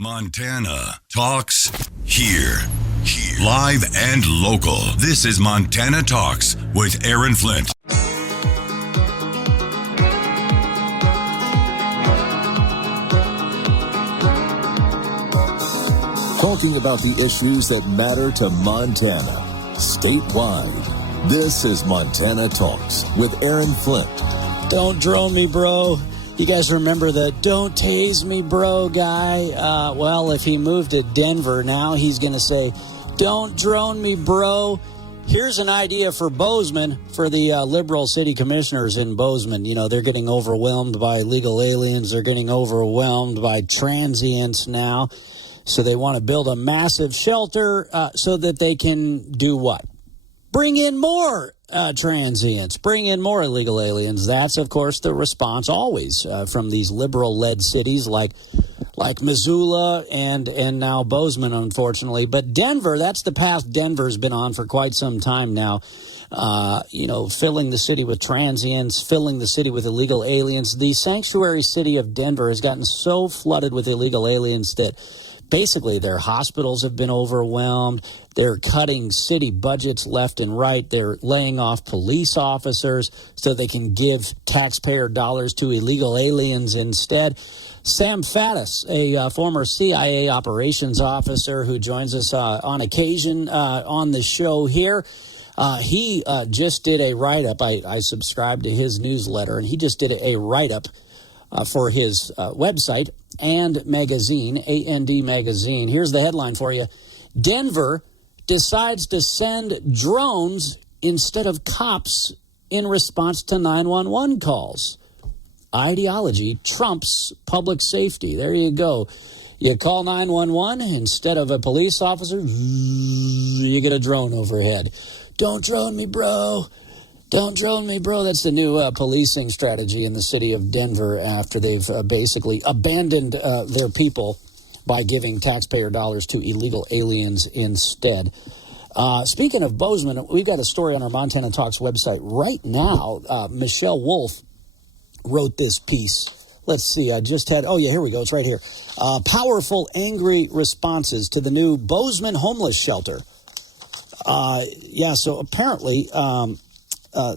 Montana Talks here. Live and local. This is Montana Talks with Aaron Flint. Talking about the issues that matter to Montana, statewide. This is Montana Talks with Aaron Flint. Don't drone me, bro. You guys remember the don't tase me, bro guy? Well, if he moved to Denver, now he's going to say, don't drone me, bro. Here's an idea for Bozeman, for the liberal city commissioners in Bozeman. You know, they're getting overwhelmed by illegal aliens. They're getting overwhelmed by transients now. So they want to build a massive shelter so that they can do what? Bring in more transients, bring in more illegal aliens. That's, of course, the response always from these liberal-led cities like Missoula and now Bozeman, unfortunately. But Denver, that's the path Denver's been on for quite some time now. Filling the city with transients, filling the city with illegal aliens. The sanctuary city of Denver has gotten so flooded with illegal aliens that basically their hospitals have been overwhelmed. They're cutting city budgets left and right. They're laying off police officers so they can give taxpayer dollars to illegal aliens instead. Sam Faddis, a former CIA operations officer who joins us on occasion on the show here, he just did a write-up. I subscribe to his newsletter, and he just did a write-up for his website and magazine, AND magazine. Here's the headline for you. Denver decides to send drones instead of cops in response to 911 calls. Ideology trumps public safety. There you go. You call 911 instead of a police officer, you get a drone overhead. Don't drone me, bro. Don't drone me, bro. That's the new policing strategy in the city of Denver after they've basically abandoned their people by giving taxpayer dollars to illegal aliens instead. Speaking of Bozeman, we've got a story on our Montana Talks website right now. Michelle Wolf wrote this piece. Let's see. I just had, here we go. It's right here. Powerful, angry responses to the new Bozeman homeless shelter. So apparently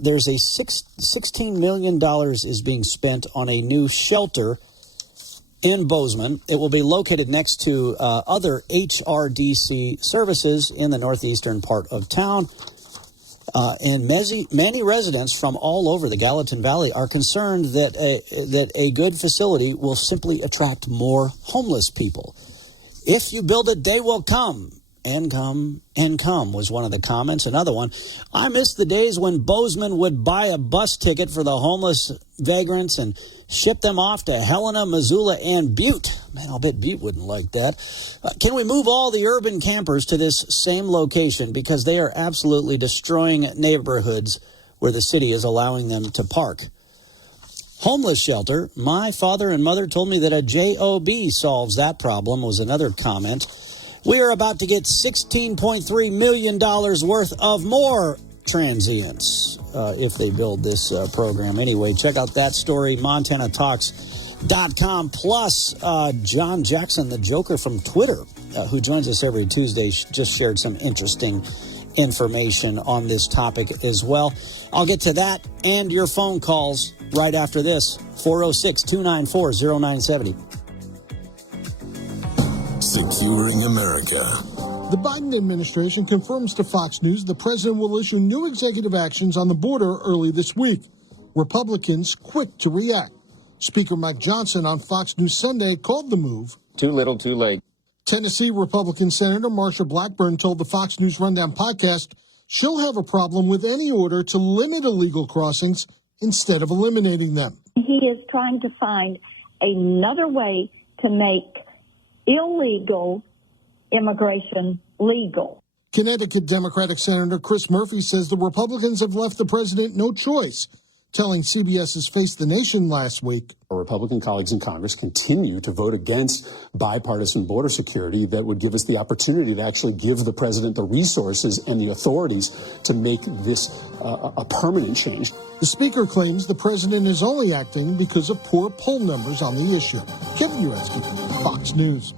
there's a $16 million is being spent on a new shelter in Bozeman. It will be located next to other HRDC services in the northeastern part of town. And many residents from all over the Gallatin Valley are concerned that a good facility will simply attract more homeless people. If you build it, they will come. And come was one of the comments. Another one, I miss the days when Bozeman would buy a bus ticket for the homeless vagrants and ship them off to Helena, Missoula, and Butte. Man, I'll bet Butte wouldn't like that. Can we move all the urban campers to this same location because they are absolutely destroying neighborhoods where the city is allowing them to park? Homeless shelter. My father and mother told me that a job solves that problem was another comment. We are about to get $16.3 million worth of more transients if they build this program. Anyway, check out that story, MontanaTalks.com. Plus, John Jackson, the Joker from Twitter, who joins us every Tuesday, just shared some interesting information on this topic as well. I'll get to that and your phone calls right after this. 406-294-0970. Securing America. The Biden administration confirms to Fox News the president will issue new executive actions on the border early this week. Republicans quick to react. Speaker Mike Johnson on Fox News Sunday called the move too little, too late. Tennessee Republican Senator Marsha Blackburn told the Fox News Rundown podcast she'll have a problem with any order to limit illegal crossings instead of eliminating them. He is trying to find another way to make illegal immigration legal. Connecticut Democratic Senator Chris Murphy says the Republicans have left the president no choice, telling CBS's Face the Nation last week. Our Republican colleagues in Congress continue to vote against bipartisan border security that would give us the opportunity to actually give the president the resources and the authorities to make this a permanent change. The speaker claims the president is only acting because of poor poll numbers on the issue. Kevin Uretsky, Fox News.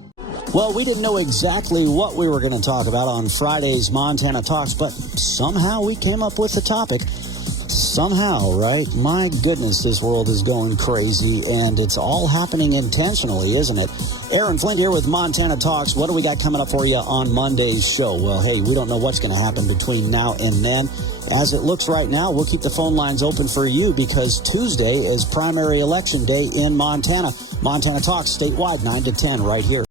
Well, we didn't know exactly what we were going to talk about on Friday's Montana Talks, but somehow we came up with the topic. Somehow, right? My goodness, this world is going crazy, and it's all happening intentionally, isn't it? Aaron Flint here with Montana Talks. What do we got coming up for you on Monday's show? Well, hey, we don't know what's going to happen between now and then. As it looks right now, we'll keep the phone lines open for you because Tuesday is primary election day in Montana. Montana Talks statewide 9 to 10 right here.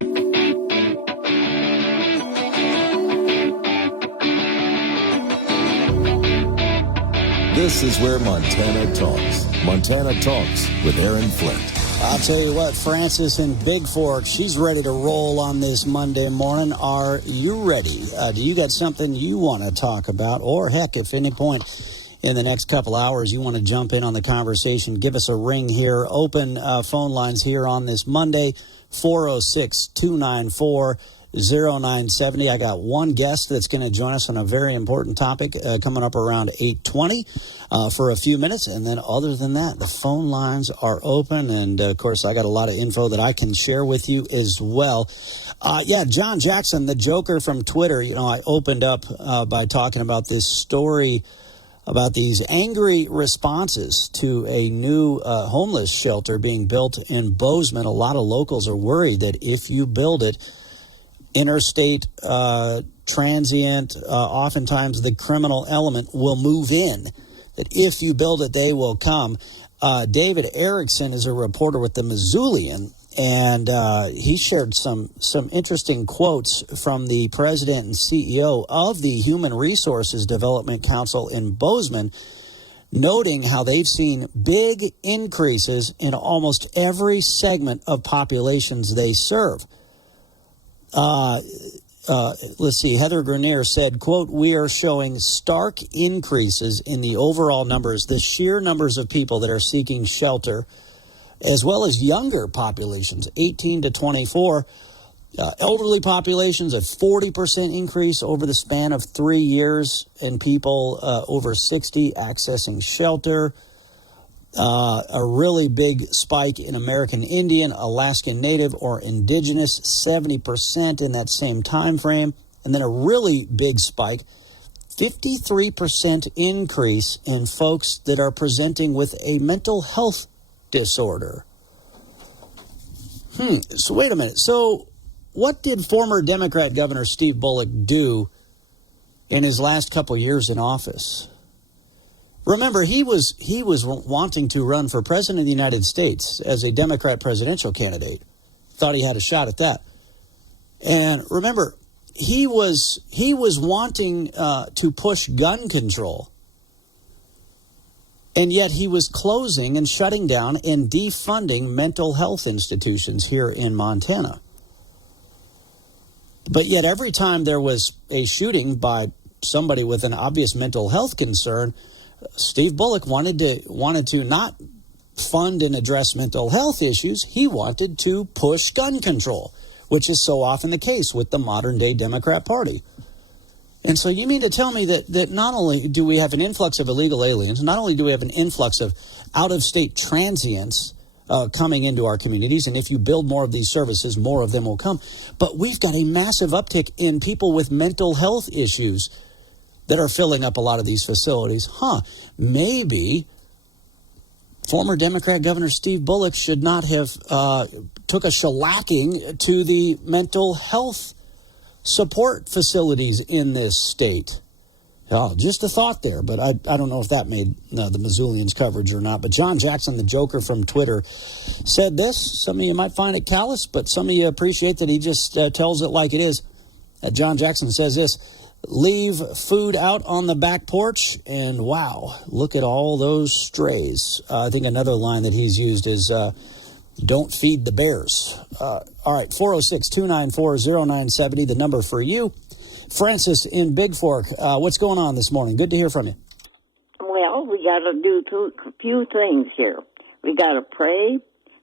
This is where Montana talks. Montana Talks with Aaron Flint. I'll tell you what, Frances in Big Fork, she's ready to roll on this Monday morning. Are you ready? Do you got something you want to talk about? Or heck, if any point in the next couple hours you want to jump in on the conversation, give us a ring here. Open phone lines here on this Monday, 406-294-0970. I got one guest that's going to join us on a very important topic coming up around 8:20 for a few minutes. And then other than that, the phone lines are open. And, of course, I got a lot of info that I can share with you as well. John Jackson, the Joker from Twitter, I opened up by talking about this story about these angry responses to a new homeless shelter being built in Bozeman. A lot of locals are worried that if you build it, interstate transient, oftentimes the criminal element will move in, that if you build it, they will come. David Erickson is a reporter with the Missoulian, and he shared some interesting quotes from the president and CEO of the Human Resources Development Council in Bozeman, noting how they've seen big increases in almost every segment of populations they serve. Let's see, Heather Grenier said, quote, "We are showing stark increases in the overall numbers, the sheer numbers of people that are seeking shelter, as well as younger populations, 18 to 24, elderly populations, a 40% increase over the span of 3 years in people over 60 accessing shelter. A really big spike in American Indian, Alaskan Native, or Indigenous, 70% in that same time frame. And then a really big spike, 53% increase in folks that are presenting with a mental health disorder." So wait a minute. So what did former Democrat Governor Steve Bullock do in his last couple years in office? Remember, he was wanting to run for president of the United States as a Democrat presidential candidate. Thought he had a shot at that. And remember, he was wanting to push gun control. And yet he was closing and shutting down and defunding mental health institutions here in Montana. But yet every time there was a shooting by somebody with an obvious mental health concern, Steve Bullock wanted to not fund and address mental health issues. He wanted to push gun control, which is so often the case with the modern-day Democrat Party. And so you mean to tell me that not only do we have an influx of illegal aliens, not only do we have an influx of out-of-state transients coming into our communities, and if you build more of these services, more of them will come, but we've got a massive uptick in people with mental health issues that are filling up a lot of these facilities. Maybe former Democrat Governor Steve Bullock should not have took a shellacking to the mental health support facilities in this state. Just a thought there, but I don't know if that made the Missoulian's coverage or not. But John Jackson, the Joker from Twitter, said this. Some of you might find it callous, but some of you appreciate that he just tells it like it is. John Jackson says this: "Leave food out on the back porch, and wow, look at all those strays." I think another line that he's used is, "Don't feed the bears." All right, 406-294-0970, the number for you. Francis in Big Fork, what's going on this morning? Good to hear from you. Well, we got to do a few things here. We got to pray.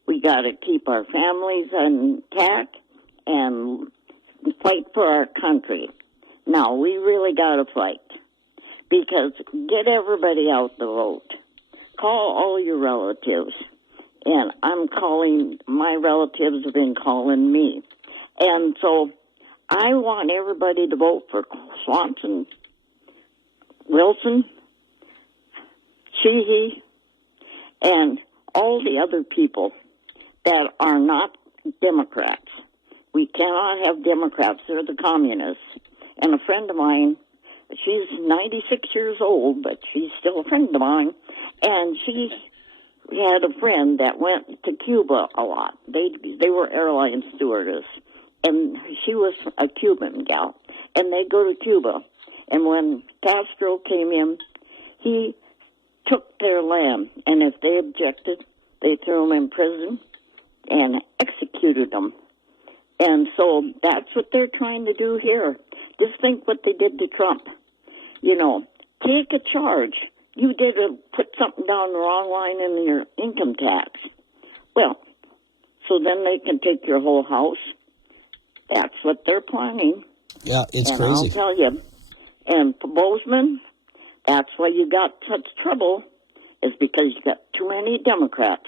We got to keep our families intact and fight for our country. Now, we really got to fight, because get everybody out the vote. Call all your relatives. And I'm calling, my relatives have been calling me. And so I want everybody to vote for Swanson, Wilson, Sheehy, and all the other people that are not Democrats. We cannot have Democrats. They're the communists. And a friend of mine, she's 96 years old, but she's still a friend of mine, and she had a friend that went to Cuba a lot. They were airline stewardess, and she was a Cuban gal, and they go to Cuba. And when Castro came in, he took their land, and if they objected, they threw them in prison and executed them. And so that's what they're trying to do here. Just think what they did to Trump. You know, take a charge. You put something down the wrong line in your income tax. Well, so then they can take your whole house. That's what they're planning. Yeah, it's and crazy. I'll tell you. And Bozeman, that's why you got such trouble, is because you got too many Democrats.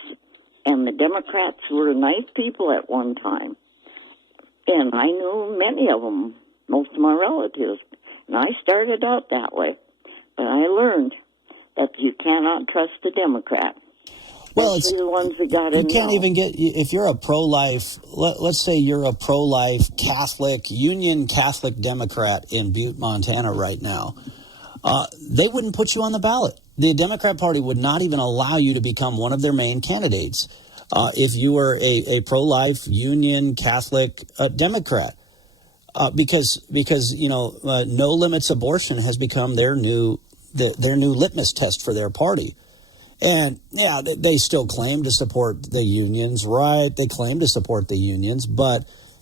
And the Democrats were nice people at one time. And I knew many of them, most of my relatives. And I started out that way. But I learned that you cannot trust a Democrat. Well, Those are the ones we got you in can't now. even get, if you're a pro-life, let's say you're a pro-life Catholic, Union Catholic Democrat in Butte, Montana right now, they wouldn't put you on the ballot. The Democrat Party would not even allow you to become one of their main candidates if you were a pro-life Union Catholic Democrat. Because you know, no limits abortion has become their new litmus test for their party. And yeah, they still claim to support the unions, right? They claim to support the unions, but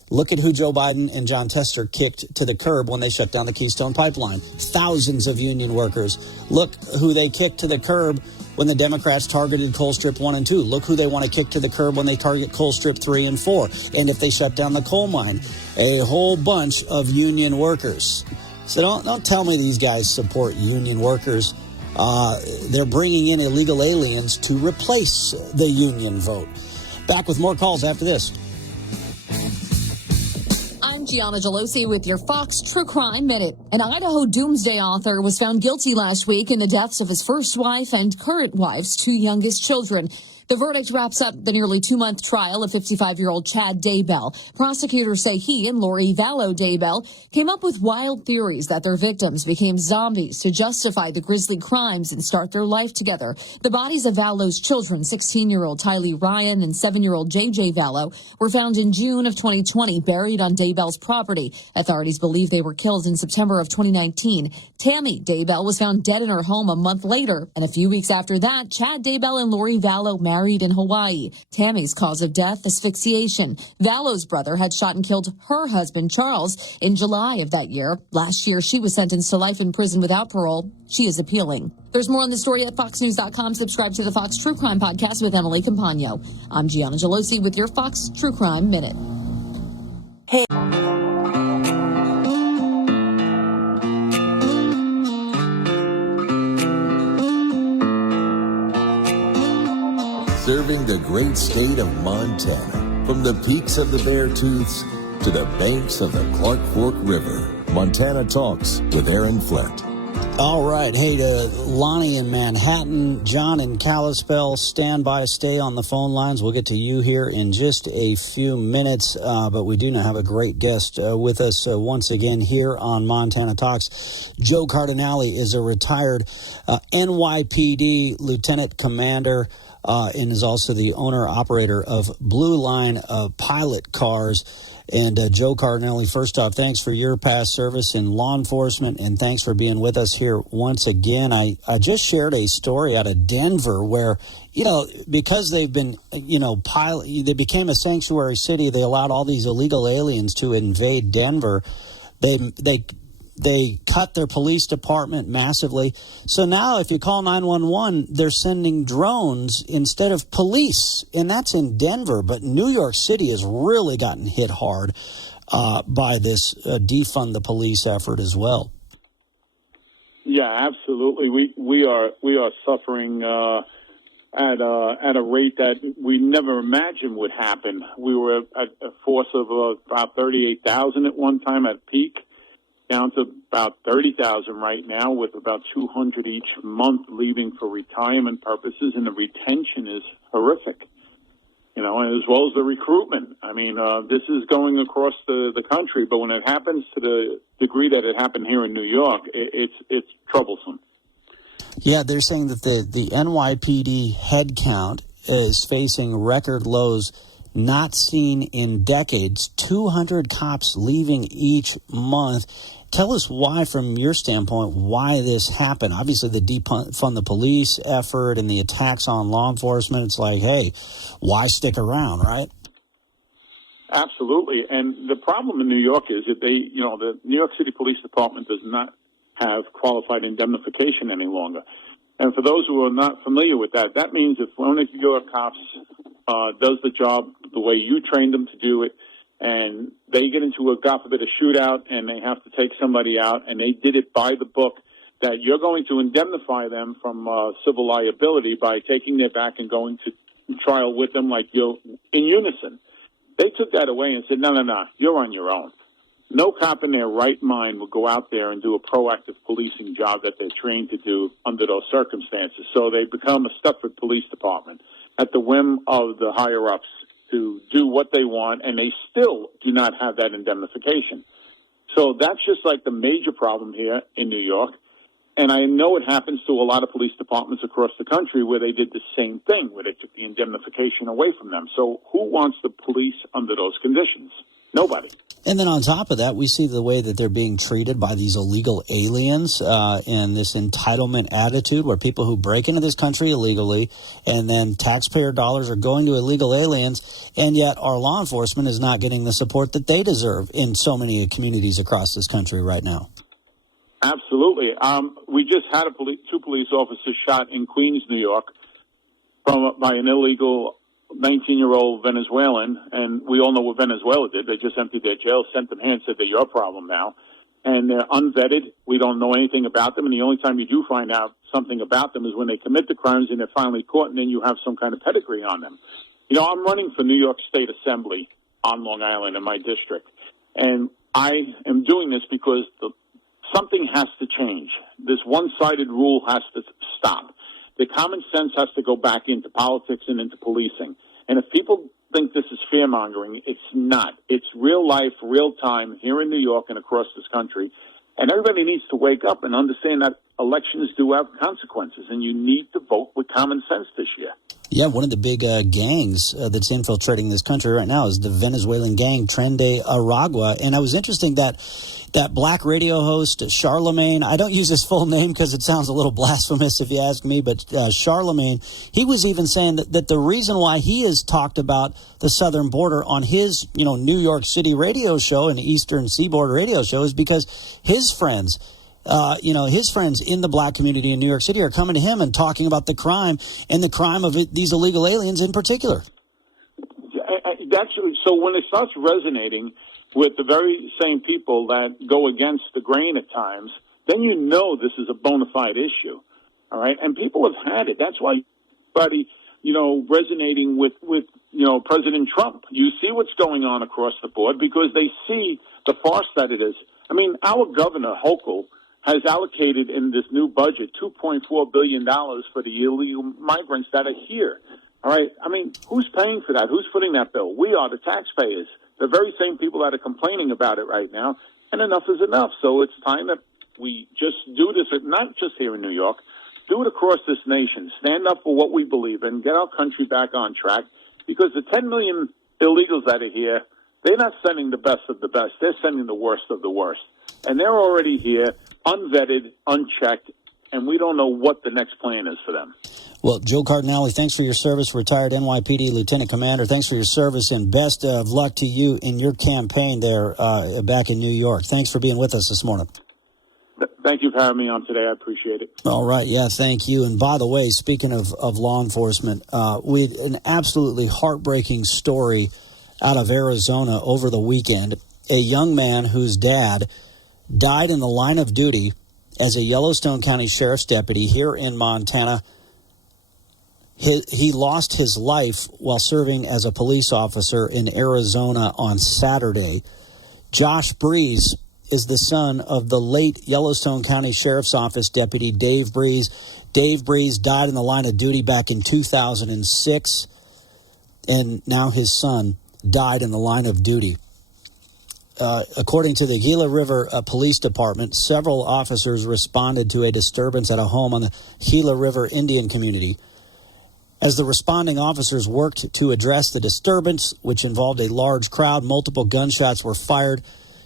look at who Joe Biden and John Tester kicked to the curb when they shut down the Keystone Pipeline. Thousands of union workers. Look who they kicked to the curb when the Democrats targeted Coal Strip 1 and 2. Look who they want to kick to the curb when they target Coal Strip 3 and 4. And if they shut down the coal mine, a whole bunch of union workers. So don't tell me these guys support union workers. They're bringing in illegal aliens to replace the union vote. Back with more calls after this. I'm Gianna Gelosi with your Fox True Crime Minute. An Idaho doomsday author was found guilty last week in the deaths of his first wife and current wife's two youngest children. The verdict wraps up the nearly 2-month trial of 55-year-old Chad Daybell. Prosecutors say he and Lori Vallow Daybell came up with wild theories that their victims became zombies to justify the grisly crimes and start their life together. The bodies of Vallow's children, 16-year-old Tylee Ryan and 7-year-old JJ Vallow, were found in June of 2020, buried on Daybell's property. Authorities believe they were killed in September of 2019. Tammy Daybell was found dead in her home a month later, and a few weeks after that, Chad Daybell and Lori Vallow married in Hawaii. Tammy's cause of death, asphyxiation. Vallow's brother had shot and killed her husband, Charles, in July of that year. Last year, she was sentenced to life in prison without parole. She is appealing. There's more on the story at foxnews.com. Subscribe to the Fox True Crime Podcast with Emily Campagno. I'm Gianna Gelosi with your Fox True Crime Minute. Hey. Serving the great state of Montana, from the peaks of the Beartooths to the banks of the Clark Fork River. Montana Talks with Aaron Flint. All right. Hey, to Lonnie in Manhattan, John in Kalispell, stand by, stay on the phone lines. We'll get to you here in just a few minutes, but we do now have a great guest with us once again here on Montana Talks. Joe Cardinale is a retired NYPD lieutenant commander, and is also the owner-operator of Blue Line pilot cars. And Joe Cardinale, first off, thanks for your past service in law enforcement, and thanks for being with us here once again. I just shared a story out of Denver where, you know, because they've been, you know, they became a sanctuary city. They allowed all these illegal aliens to invade Denver. They cut their police department massively. So now if you call 911, they're sending drones instead of police. And that's in Denver. But New York City has really gotten hit hard by this defund the police effort as well. Yeah, absolutely. We are suffering at a rate that we never imagined would happen. We were at a force of about 38,000 at one time at peak, down to about 30,000 right now, with about 200 each month leaving for retirement purposes, and the retention is horrific. You know, and as well as the recruitment. I mean, this is going across the country, but when it happens to the degree that it happened here in New York, it's troublesome. Yeah, they're saying that the NYPD headcount is facing record lows not seen in decades. 200 cops leaving each month. Tell us why, from your standpoint, why this happened. Obviously, the defund the police effort and the attacks on law enforcement, it's like, hey, why stick around, right? Absolutely. And the problem in New York is that the New York City Police Department does not have qualified indemnification any longer. And for those who are not familiar with that, that means if one of your cops does the job the way you trained them to do it, and they get into God forbid, a shootout, and they have to take somebody out, and they did it by the book, that you're going to indemnify them from civil liability by taking their back and going to trial with them like you're in unison. They took that away and said, no, you're on your own. No cop in their right mind will go out there and do a proactive policing job that they're trained to do under those circumstances. So they become a Stepford Police Department at the whim of the higher-ups to do what they want, and they still do not have that indemnification. So that's just like the major problem here in New York. And I know it happens to a lot of police departments across the country where they did the same thing, where they took the indemnification away from them. So who wants the police under those conditions? Nobody. And then on top of that, we see the way that they're being treated by these illegal aliens and this entitlement attitude where people who break into this country illegally and then taxpayer dollars are going to illegal aliens, and yet our law enforcement is not getting the support that they deserve in so many communities across this country right now. Absolutely. We just had two police officers shot in Queens, New York, by an illegal 19-year-old Venezuelan, and we all know what Venezuela did. They just emptied their jail, sent them here, and said they're your problem now. And they're unvetted. We don't know anything about them, and the only time you do find out something about them is when they commit the crimes and they're finally caught, and then you have some kind of pedigree on them. You know, I'm running for New York State Assembly on Long Island in my district, and I am doing this because something has to change. This one-sided rule has to stop. The common sense has to go back into politics and into policing. And if people think this is fear-mongering, it's not. It's real life, real time here in New York and across this country. And everybody needs to wake up and understand that elections do have consequences, and you need to vote with common sense this year. Yeah, one of the big gangs that's infiltrating this country right now is the Venezuelan gang Tren de Aragua. And it was interesting that black radio host, Charlemagne, I don't use his full name because it sounds a little blasphemous if you ask me, but Charlemagne, he was even saying that the reason why he has talked about the southern border on his, New York City radio show and Eastern Seaboard radio show is because his friends, his friends in the black community in New York City are coming to him and talking about the crime and the crime of these illegal aliens in particular. So when it starts resonating with the very same people that go against the grain at times, then you know this is a bona fide issue, all right? And people have had it. That's why everybody, resonating with President Trump. You see what's going on across the board because they see the farce that it is. I mean, our governor, Hochul, has allocated in this new budget $2.4 billion for the illegal migrants that are here. All right? I mean, who's paying for that? Who's footing that bill? We are, the taxpayers. The very same people that are complaining about it right now. And enough is enough. So it's time that we just do this, not just here in New York, do it across this nation. Stand up for what we believe in, get our country back on track. Because the 10 million illegals that are here, they're not sending the best of the best. They're sending the worst of the worst. And they're already here, unvetted, unchecked, and we don't know what the next plan is for them. Well, Joe Cardinale, thanks for your service, retired NYPD Lieutenant Commander. Thanks for your service, and best of luck to you in your campaign there back in New York. Thanks for being with us this morning. Thank you for having me on today. I appreciate it. All right. Yeah, thank you. And by the way, speaking of law enforcement, we had an absolutely heartbreaking story out of Arizona over the weekend. A young man whose dad died in the line of duty as a Yellowstone County Sheriff's deputy here in Montana. He lost his life while serving as a police officer in Arizona on Saturday. Josh Breeze is the son of the late Yellowstone County Sheriff's Office Deputy Dave Breeze. Dave Breeze died in the line of duty back in 2006, and now his son died in the line of duty. According to the Gila River Police Department, several officers responded to a disturbance at a home on the Gila River Indian community. As the responding officers worked to address the disturbance, which involved a large crowd, multiple gunshots were fired.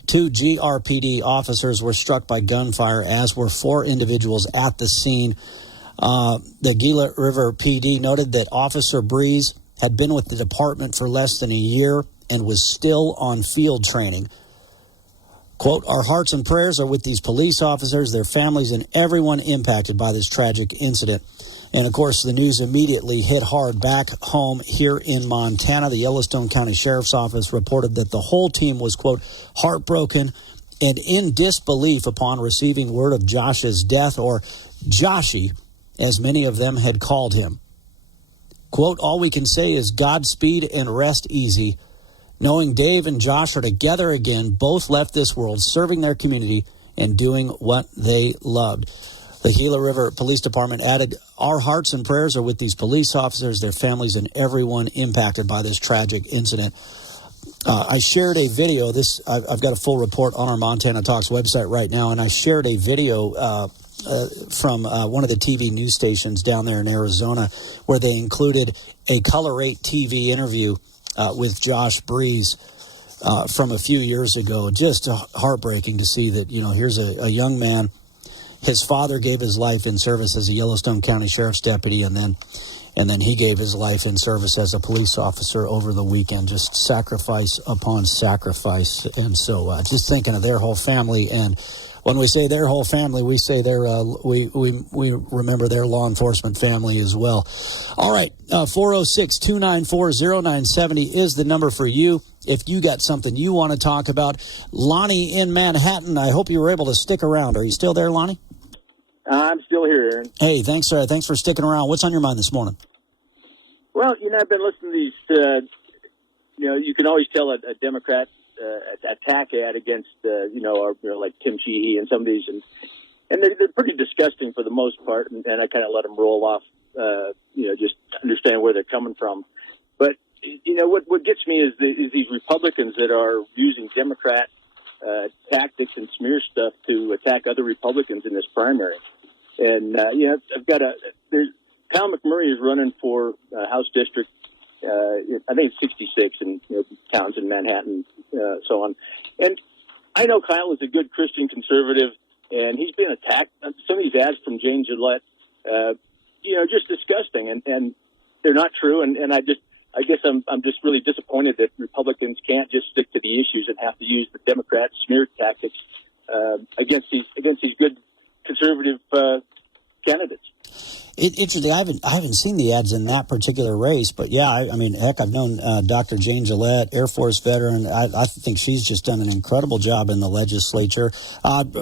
2 GRPD officers were struck by gunfire, as were 4 individuals at the scene. The Gila River PD noted that Officer Breeze had been with the department for less than a year and was still on field training. Quote, "Our hearts and prayers are with these police officers, their families, and everyone impacted by this tragic incident." And, of course, the news immediately hit hard back home here in Montana. The Yellowstone County Sheriff's Office reported that the whole team was, quote, "heartbroken and in disbelief upon receiving word of Josh's death," or Joshy, as many of them had called him. Quote, "All we can say is Godspeed and rest easy. Knowing Dave and Josh are together again, both left this world serving their community and doing what they loved." The Gila River Police Department added, "Our hearts and prayers are with these police officers, their families, and everyone impacted by this tragic incident." I shared a video. I've got a full report on our Montana Talks website right now, and I shared a video from one of the TV news stations down there in Arizona, where they included a Color 8 TV interview with Josh Breeze from a few years ago. Just heartbreaking to see that, here's a young man. His father gave his life in service as a Yellowstone County Sheriff's deputy, and then he gave his life in service as a police officer over the weekend. Just sacrifice upon sacrifice. And so just thinking of their whole family. And when we say their whole family, we say we remember their law enforcement family as well. All right, 406-294-0970 is the number for you if you got something you want to talk about. Lonnie in Manhattan, I hope you were able to stick around. Are you still there, Lonnie? I'm still here, Aaron. Hey, thanks for sticking around. What's on your mind this morning? Well, I've been listening to these, you can always tell a Democrat attack ad against, like Tim Sheehy and some of these, and they're pretty disgusting for the most part, and I kind of let them roll off, just understand where they're coming from. But, what gets me is these Republicans that are using Democrat tactics and smear stuff to attack other Republicans in this primary. And, there's Kyle McMurray is running for House District, I think it's 66 in towns in Manhattan, so on. And I know Kyle is a good Christian conservative, and he's been attacked. Some of these ads from Jane Gillette, just disgusting, and they're not true. And I guess I'm just really disappointed that Republicans can't just stick to the issues and have to use the Democrat smear tactics against these good conservative candidates. Interesting. I haven't seen the ads in that particular race, but yeah, I've known Dr. Jane Gillette, Air Force veteran. I think she's just done an incredible job in the legislature.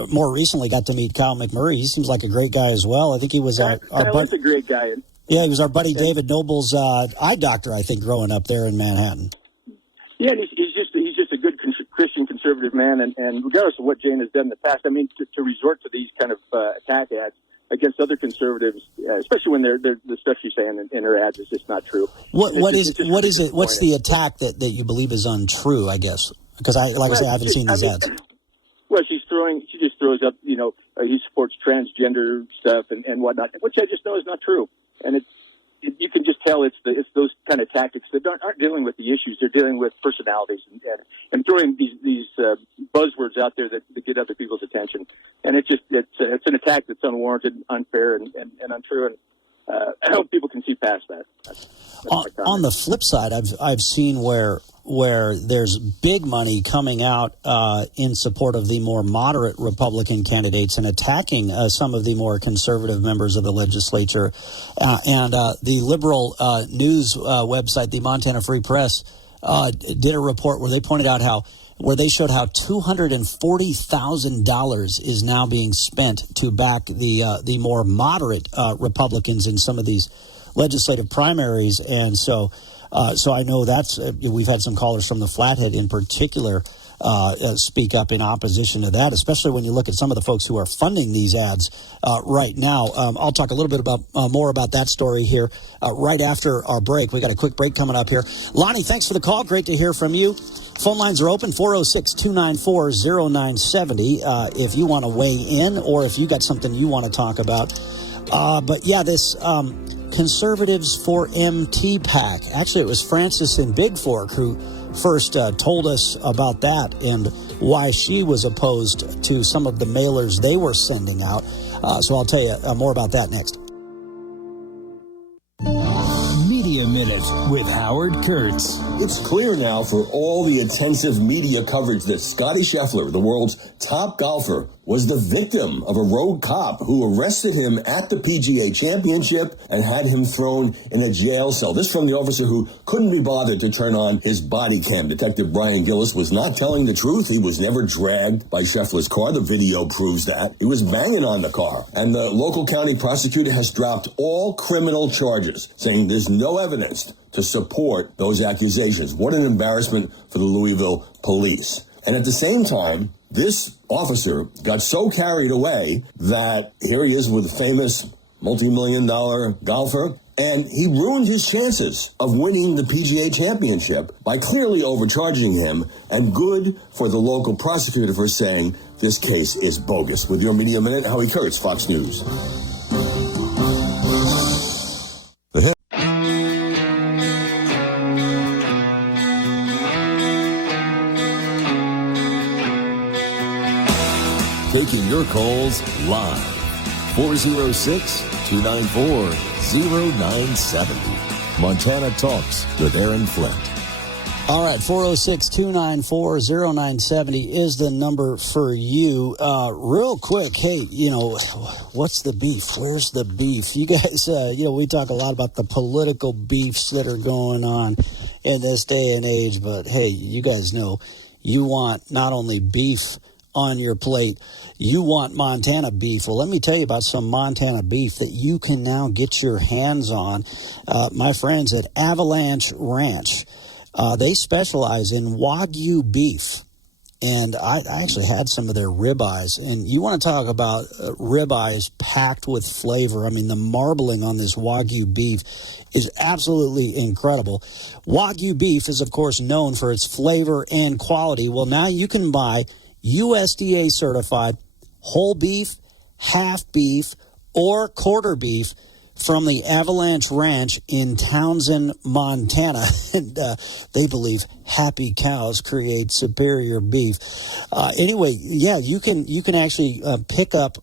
More recently, got to meet Kyle McMurray. He seems like a great guy as well. I think he was Kyle's a great guy. Yeah, he was our buddy David Noble's eye doctor, I think, growing up there in Manhattan. Yeah, and he's just a good Christian conservative man, and regardless of what Jane has done in the past, to resort to these kind of attack ads against other conservatives, especially when they're the stuff she's saying in her ads is just not true. What's the attack that you believe is untrue? I guess because I haven't seen these ads. Well, she just throws up, he supports transgender stuff and whatnot, which I just know is not true. And you can just tell it's those kind of tactics that aren't dealing with the issues. They're dealing with personalities and throwing these buzzwords out there that get other people's attention. And it's an attack that's unwarranted, unfair, and untrue. And I hope people can see past that. That's on the flip side, I've seen where there's big money coming out in support of the more moderate Republican candidates and attacking some of the more conservative members of the legislature. The liberal news website, the Montana Free Press, did a report where they pointed out where they showed how $240,000 is now being spent to back the more moderate Republicans in some of these legislative primaries, and so I know that's we've had some callers from the Flathead in particular speak up in opposition to that, especially when you look at some of the folks who are funding these ads right now. I'll talk a little bit about more about that story here right after our break. We got a quick break coming up here. Lonnie, thanks for the call. Great to hear from you. Phone lines are open, 406-294-0970, if you want to weigh in or if you got something you want to talk about. But yeah, this Conservatives for MT PAC. Actually, it was Francis in Big Fork who first told us about that and why she was opposed to some of the mailers they were sending out. So I'll tell you more about that next. Media Minute with Howard Kurtz. It's clear now for all the intensive media coverage that Scotty Scheffler, the world's top golfer, was the victim of a rogue cop who arrested him at the PGA Championship and had him thrown in a jail cell. This from the officer who couldn't be bothered to turn on his body cam. Detective Brian Gillis was not telling the truth. He was never dragged by Scheffler's car. The video proves that. He was banging on the car. And the local county prosecutor has dropped all criminal charges, saying there's no evidence to support those accusations. What an embarrassment for the Louisville police. And at the same time, this officer got so carried away that here he is with a famous multi-million-dollar golfer, and he ruined his chances of winning the PGA Championship by clearly overcharging him, and good for the local prosecutor for saying this case is bogus. With your Media Minute, Howie Kurtz, Fox News. Taking your calls live. 406-294-0970. Montana Talks with Aaron Flint. All right, 406-294-0970 is the number for you. Real quick, hey, what's the beef? Where's the beef? You guys, we talk a lot about the political beefs that are going on in this day and age, but hey, you guys know you want not only beef on your plate, you want Montana beef. Well, let me tell you about some Montana beef that you can now get your hands on. My friends at Avalanche Ranch, they specialize in Wagyu beef. And I actually had some of their ribeyes. And you want to talk about ribeyes packed with flavor. I mean, the marbling on this Wagyu beef is absolutely incredible. Wagyu beef is, of course, known for its flavor and quality. Well, now you can buy USDA certified whole beef, half beef, or quarter beef from the Avalanche Ranch in Townsend, Montana. And they believe happy cows create superior beef. Anyway, yeah, you can actually pick up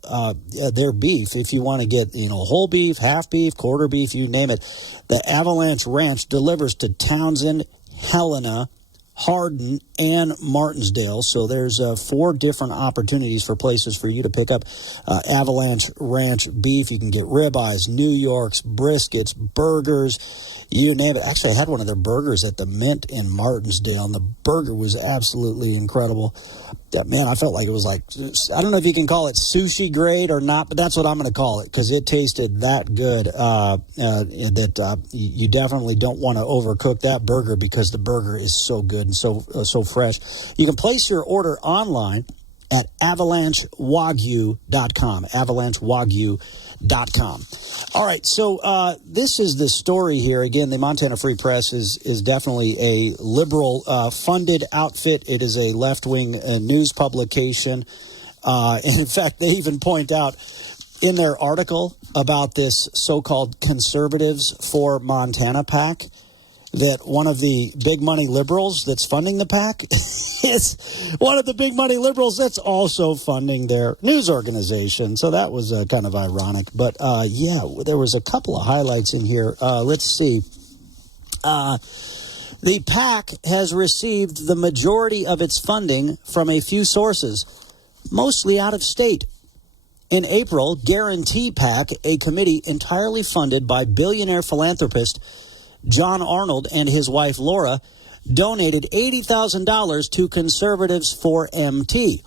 their beef if you want to get whole beef, half beef, quarter beef, you name it. The Avalanche Ranch delivers to Townsend, Helena, Hardin, and Martinsdale. So there's 4 different opportunities for places for you to pick up Avalanche Ranch beef. You can get ribeyes, New Yorks, briskets, burgers, you name it. Actually, I had one of their burgers at the Mint in Martinsdale, and the burger was absolutely incredible. Man, I felt like it was like, I don't know if you can call it sushi grade or not, but that's what I'm going to call it because it tasted that good that you definitely don't want to overcook that burger because the burger is so good and so fresh. You can place your order online at avalanchewagyu.com, avalanchewagyu.com. All right, so this is the story here. Again, the Montana Free Press is definitely a liberal funded outfit. It is a left-wing news publication. And in fact, they even point out in their article about this so-called Conservatives for Montana PAC that one of the big money liberals that's funding the PAC is one of the big money liberals that's also funding their news organization. So that was kind of ironic. But, yeah, there was a couple of highlights in here. Let's see. The PAC has received the majority of its funding from a few sources, mostly out of state. In April, Guarantee PAC, a committee entirely funded by billionaire philanthropist John Arnold and his wife Laura, donated $80,000 to Conservatives for MT.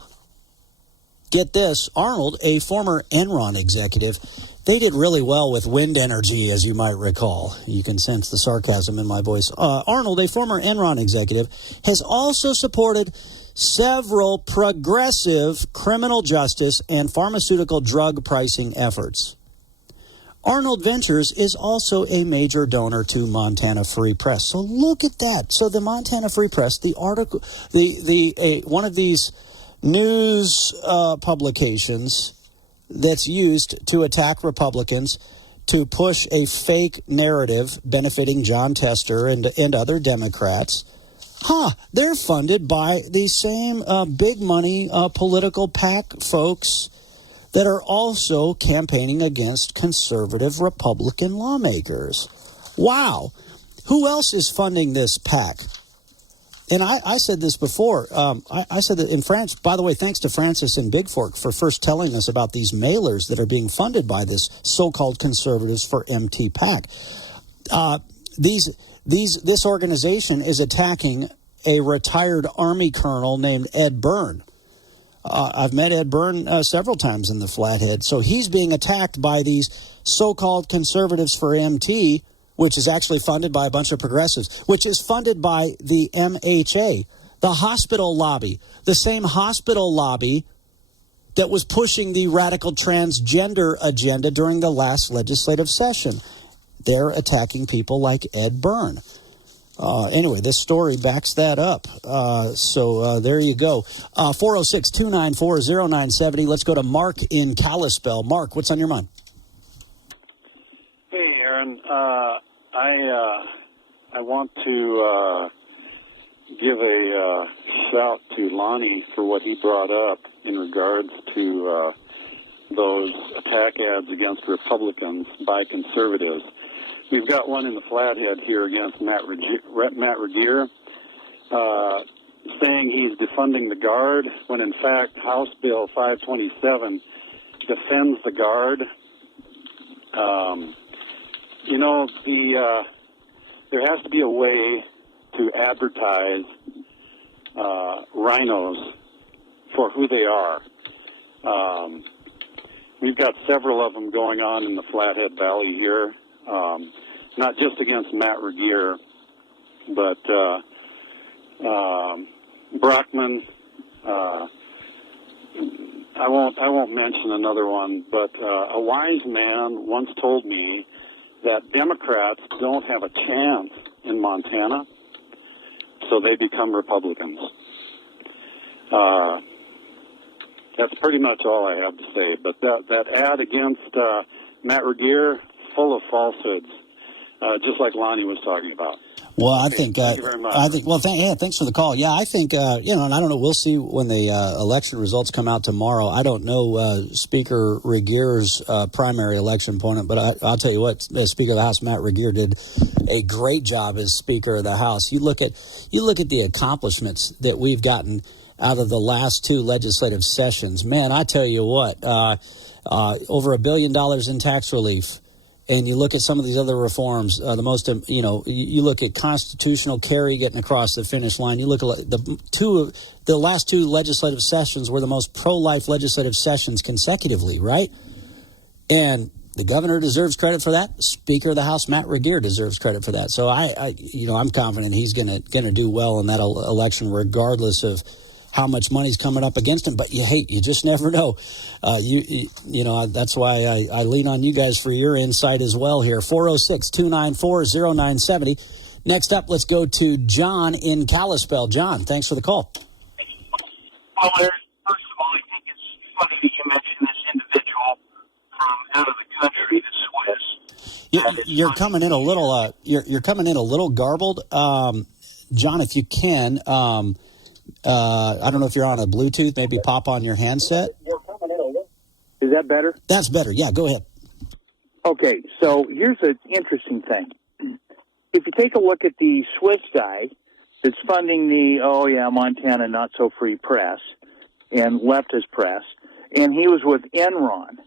get this, Arnold, a former Enron executive, they did really well with wind energy, as you might recall. You can sense the sarcasm in my voice. Arnold, a former Enron executive, has also supported several progressive criminal justice and pharmaceutical drug pricing efforts. Arnold Ventures is also a major donor to Montana Free Press. So look at that. So the Montana Free Press, the article, one of these news publications that's used to attack Republicans, to push a fake narrative benefiting John Tester and other Democrats. They're funded by the same big money political PAC folks that are also campaigning against conservative Republican lawmakers. Wow. Who else is funding this PAC? And I said this before. I said that in France, by the way, thanks to Francis and Big Fork for first telling us about these mailers that are being funded by this so-called Conservatives for MT PAC. This organization is attacking a retired Army colonel named Ed Byrne. I've met Ed Byrne several times in the Flathead. So he's being attacked by these so-called Conservatives for MT, which is actually funded by a bunch of progressives, which is funded by the MHA, the hospital lobby, the same hospital lobby that was pushing the radical transgender agenda during the last legislative session. They're attacking people like Ed Byrne. Anyway, this story backs that up. So there you go. 406-294-0970. Let's go to Mark in Kalispell. Mark, what's on your mind? Hey, Aaron. I want to give a shout to Lonnie for what he brought up in regards to those attack ads against Republicans by conservatives. We've got one in the Flathead here against Matt Regier, saying he's defunding the Guard, when in fact House Bill 527 defends the Guard. There has to be a way to advertise rhinos for who they are. We've got several of them going on in the Flathead Valley here, not just against Matt Regier, but Brockman. I won't mention another one, but a wise man once told me that Democrats don't have a chance in Montana, so they become Republicans. That's pretty much all I have to say. But that ad against Matt Regier, full of falsehoods, just like Lonnie was talking about. Well, I think. Thank you very much. Thanks for the call. Yeah, I think and I don't know. We'll see when the election results come out tomorrow. I don't know Speaker Regier's primary election opponent, but I'll tell you what, Speaker of the House Matt Regier did a great job as Speaker of the House. You look at the accomplishments that we've gotten out of the last two legislative sessions. Man, I tell you what, over $1 billion in tax relief. And you look at some of these other reforms, you look at constitutional carry getting across the finish line. You look at the last two legislative sessions were the most pro-life legislative sessions consecutively, right? And the governor deserves credit for that. Speaker of the House, Matt Regier, deserves credit for that. So I'm confident he's gonna do well in that election, regardless of how much money's coming up against him. But you just never know. That's why I lean on you guys for your insight as well here. 406-294-0970. Next up, let's go to John in Kalispell. John, thanks for the call. Well, Aaron, first of all, I think it's funny that you mentioned this individual from out of the country, the Swiss. You're coming in a little. You're coming in a little garbled, John. If you can. I don't know if you're on a Bluetooth, maybe pop on your handset. Is that better? That's better. Yeah, go ahead. Okay, so here's an interesting thing. If you take a look at the Swiss guy that's funding the, Montana Not So Free Press and leftist press, and he was with Enron.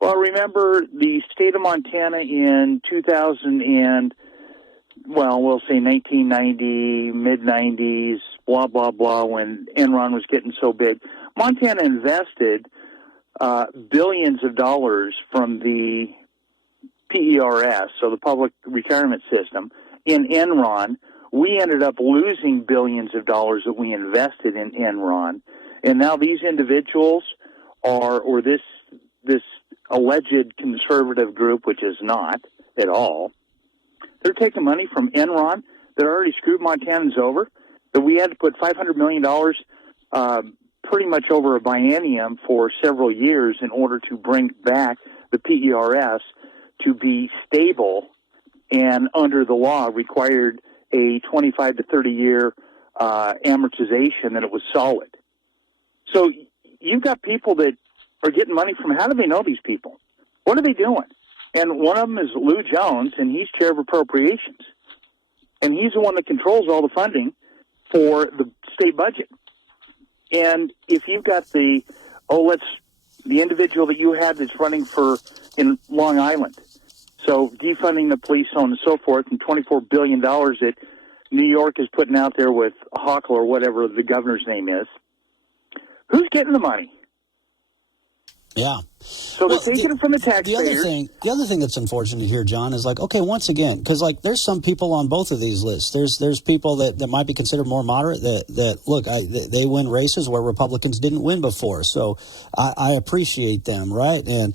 Well, remember the state of Montana in 1990, mid-90s, blah, blah, blah, when Enron was getting so big. Montana invested billions of dollars from the PERS, so the Public Retirement System, in Enron. We ended up losing billions of dollars that we invested in Enron. And now these individuals or this alleged conservative group, which is not at all, they're taking money from Enron that already screwed Montanans over, that we had to put $500 million pretty much over a biennium for several years in order to bring back the PERS to be stable and under the law required a 25 to 30 year amortization, that it was solid. So you've got people that are getting money from, how do they know these people? What are they doing? And one of them is Lou Jones, and he's chair of appropriations. And he's the one that controls all the funding for the state budget. And if you've got the individual that you had that's running in Long Island, so defunding the police, so on and so forth, and $24 billion that New York is putting out there with Hochul or whatever the governor's name is, who's getting the money? Yeah. So they're taking it from the taxpayers. The other thing that's unfortunate here, John, is like, okay, once again, because like there's some people on both of these lists. There's people that might be considered more moderate that look, they win races where Republicans didn't win before. So I appreciate them, right? And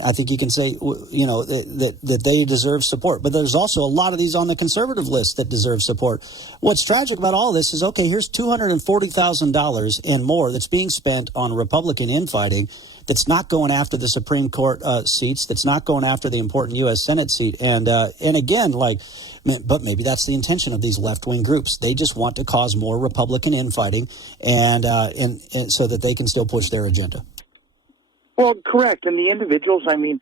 I think you can say, you know, that they deserve support. But there's also a lot of these on the conservative list that deserve support. What's tragic about all this is, okay, here's $240,000 and more that's being spent on Republican infighting. That's not going after the Supreme Court seats. That's not going after the important U.S. Senate seat. And again, but maybe that's the intention of these left-wing groups. They just want to cause more Republican infighting, and so that they can still push their agenda. Well, correct. And the individuals, I mean,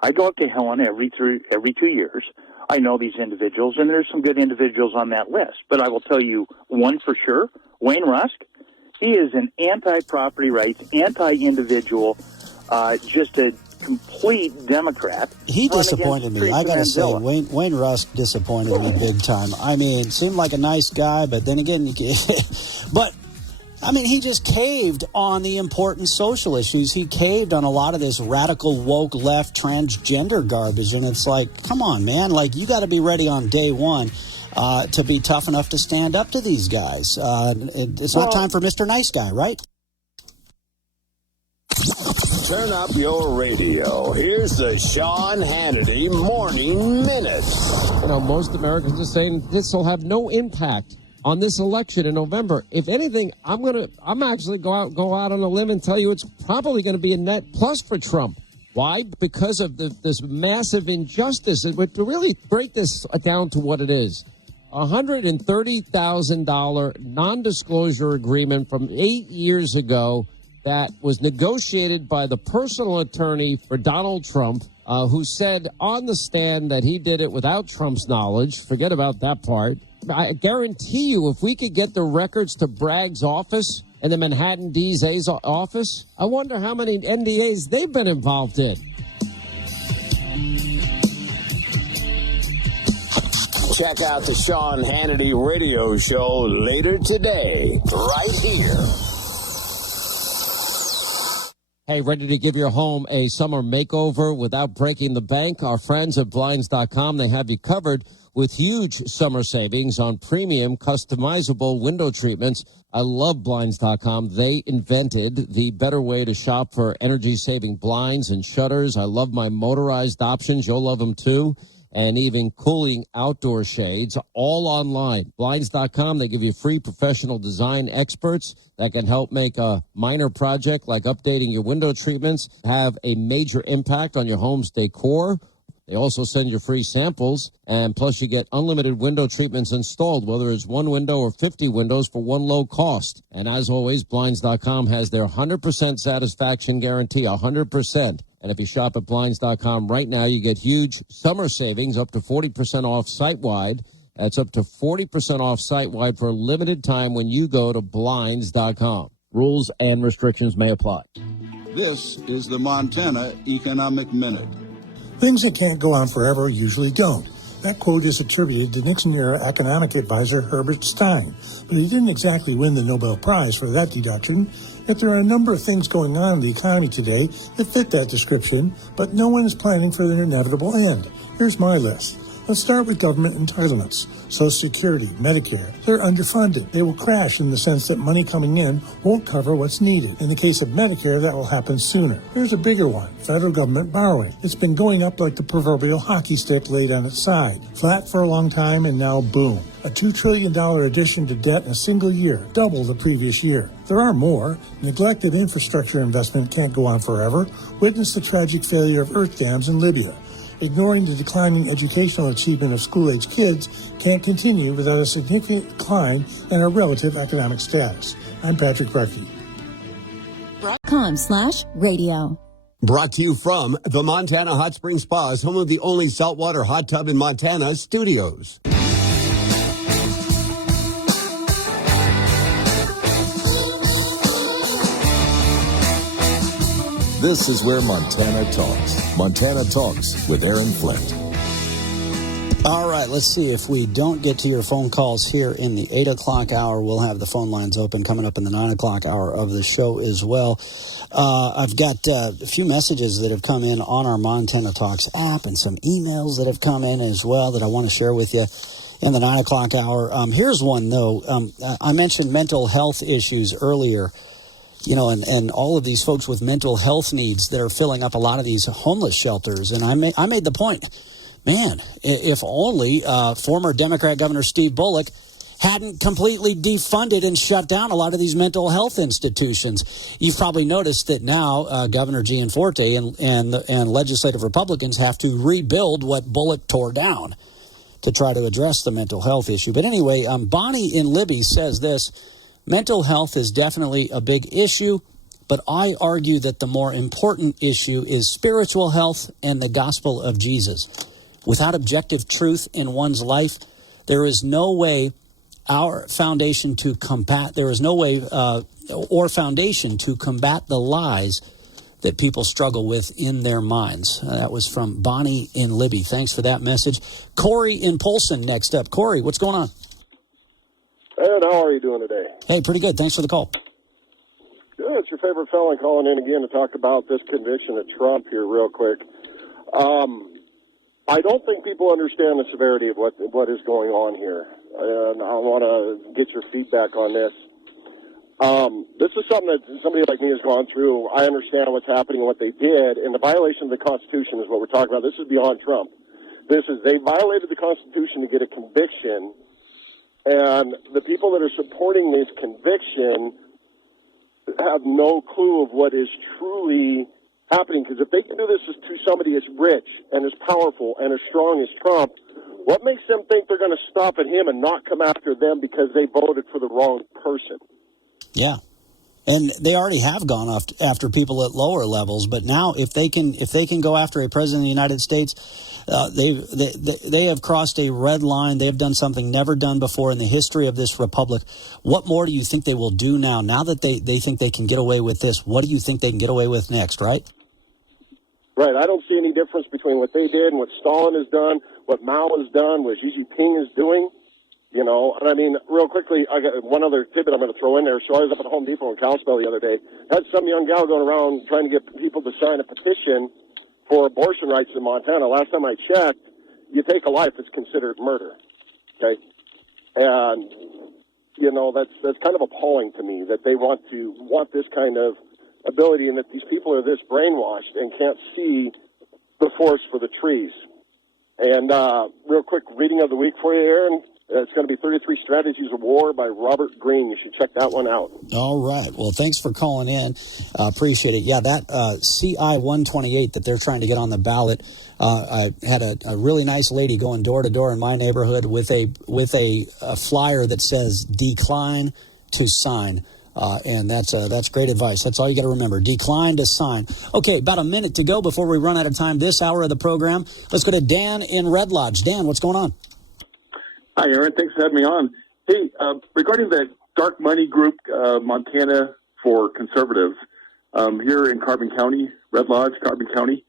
I go up to Helen every 2 years. I know these individuals, and there's some good individuals on that list. But I will tell you one for sure, Wayne Rusk. He is an anti-property rights, anti-individual, just a complete Democrat. He disappointed me. I got to say, Wayne Rusk disappointed me big time. I mean, seemed like a nice guy, but then again, he just caved on the important social issues. He caved on a lot of this radical, woke, left, transgender garbage. And it's like, come on, man. Like, you got to be ready on day one. To be tough enough to stand up to these guys. It's not time for Mr. Nice Guy, right? Turn up your radio. Here's the Sean Hannity Morning Minute. You know, most Americans are saying this will have no impact on this election in November. If anything, I'm actually go out on a limb and tell you it's probably going to be a net plus for Trump. Why? Because of this massive injustice. But to really break this down to what it is, $130,000 non-disclosure agreement from 8 years ago that was negotiated by the personal attorney for Donald Trump, who said on the stand that he did it without Trump's knowledge. Forget about that part. I guarantee you, if we could get the records to Bragg's office and the Manhattan DA's office, I wonder how many NDAs they've been involved in. Check out the Sean Hannity radio show later today, right here. Hey, ready to give your home a summer makeover without breaking the bank? Our friends at Blinds.com, they have you covered with huge summer savings on premium customizable window treatments. I love Blinds.com. They invented the better way to shop for energy-saving blinds and shutters. I love my motorized options. You'll love them, too. And even cooling outdoor shades, all online. Blinds.com, they give you free professional design experts that can help make a minor project like updating your window treatments have a major impact on your home's decor. They also send you free samples, and plus you get unlimited window treatments installed, whether it's one window or 50 windows for one low cost. And as always, Blinds.com has their 100% satisfaction guarantee, 100%. And if you shop at Blinds.com right now, you get huge summer savings, up to 40% off site-wide. That's up to 40% off site-wide for a limited time when you go to Blinds.com. Rules and restrictions may apply. This is the Montana Economic Minute. Things that can't go on forever usually don't. That quote is attributed to Nixon-era economic advisor Herbert Stein, but he didn't exactly win the Nobel Prize for that deduction. Yet there are a number of things going on in the economy today that fit that description, but no one is planning for their inevitable end. Here's my list. Let's start with government entitlements. Social Security, Medicare, they're underfunded. They will crash in the sense that money coming in won't cover what's needed. In the case of Medicare, that will happen sooner. Here's a bigger one, federal government borrowing. It's been going up like the proverbial hockey stick laid on its side. Flat for a long time and now boom. A $2 trillion addition to debt in a single year, double the previous year. There are more. Neglected infrastructure investment can't go on forever. Witness the tragic failure of earth dams in Libya. Ignoring the declining educational achievement of school-age kids can't continue without a significant decline in our relative economic status. I'm Patrick Bucky. .com/radio. Brought to you from the Montana Hot Spring Spas, home of the only saltwater hot tub in Montana, Studios. This is where Montana talks. Montana Talks with Aaron Flint. All right, let's see. If we don't get to your phone calls here in the 8 o'clock hour, we'll have the phone lines open coming up in the 9 o'clock hour of the show as well. I've got a few messages that have come in on our Montana Talks app and some emails that have come in as well that I want to share with you in the 9 o'clock hour. Here's one, though. I mentioned mental health issues earlier. You know, and all of these folks with mental health needs that are filling up a lot of these homeless shelters. And I made the point, man, if only former Democrat Governor Steve Bullock hadn't completely defunded and shut down a lot of these mental health institutions. You've probably noticed that now Governor Gianforte and legislative Republicans have to rebuild what Bullock tore down to try to address the mental health issue. But anyway, Bonnie in Libby says this: mental health is definitely a big issue, but I argue that the more important issue is spiritual health and the gospel of Jesus. Without objective truth in one's life, there is no way foundation to combat the lies that people struggle with in their minds. That was from Bonnie in Libby. Thanks for that message. Corey in Polson next up. Corey, what's going on? Ed, how are you doing today? Hey, pretty good. Thanks for the call. Good. It's your favorite felon calling in again to talk about this conviction of Trump here real quick. I don't think people understand the severity of what is going on here, and I want to get your feedback on this. This is something that somebody like me has gone through. I understand what's happening and what they did, and the violation of the Constitution is what we're talking about. This is beyond Trump. They violated the Constitution to get a conviction. And the people that are supporting this conviction have no clue of what is truly happening. Because if they can do this to somebody as rich and as powerful and as strong as Trump, what makes them think they're going to stop at him and not come after them because they voted for the wrong person? Yeah. And they already have gone after people at lower levels. But now if they can go after a president of the United States, they have crossed a red line. They have done something never done before in the history of this republic. What more do you think they will do now? Now that they think they can get away with this, what do you think they can get away with next, right? Right. I don't see any difference between what they did and what Stalin has done, what Mao has done, what Xi Jinping is doing. You know, and I mean, real quickly, I got one other tidbit I'm going to throw in there. So I was up at Home Depot in Kalispell the other day. Had some young gal going around trying to get people to sign a petition for abortion rights in Montana. Last time I checked, you take a life, it's considered murder. Okay, and you know that's kind of appalling to me that they want this kind of ability, and that these people are this brainwashed and can't see the forest for the trees. And real quick reading of the week for you, Aaron. It's going to be 33 Strategies of War by Robert Greene. You should check that one out. All right. Well, thanks for calling in. Appreciate it. Yeah, that CI 128 that they're trying to get on the ballot. I had a really nice lady going door to door in my neighborhood with a flyer that says "Decline to sign." And that's great advice. That's all you got to remember. Decline to sign. Okay, about a minute to go before we run out of time this hour of the program. Let's go to Dan in Red Lodge. Dan, what's going on? Hi, Aaron. Thanks for having me on. Hey, regarding the dark money group, Montana for Conservatives, here in Carbon County, Red Lodge, Carbon County,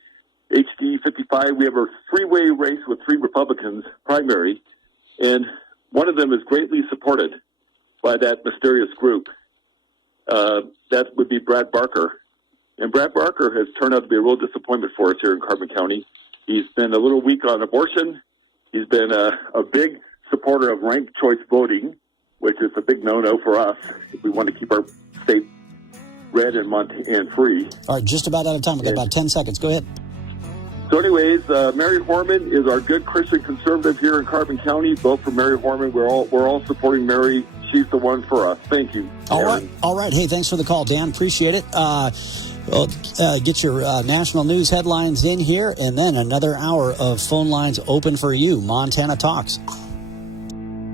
HD 55, we have a three-way race with three Republicans, primary, and one of them is greatly supported by that mysterious group. that would be Brad Barker. And Brad Barker has turned out to be a real disappointment for us here in Carbon County. He's been a little weak on abortion. He's been a big supporter of ranked choice voting, which is a big no-no for us if we want to keep our state red and free. All right, just about out of time. We've got about 10 seconds. Go ahead. So anyways, Mary Horman is our good Christian conservative here in Carbon County. Vote for Mary Horman. We're all supporting Mary. She's the one for us. Thank you, Aaron. All right. Hey, thanks for the call, Dan. Appreciate it. Get your national news headlines in here, and then another hour of phone lines open for you. Montana Talks.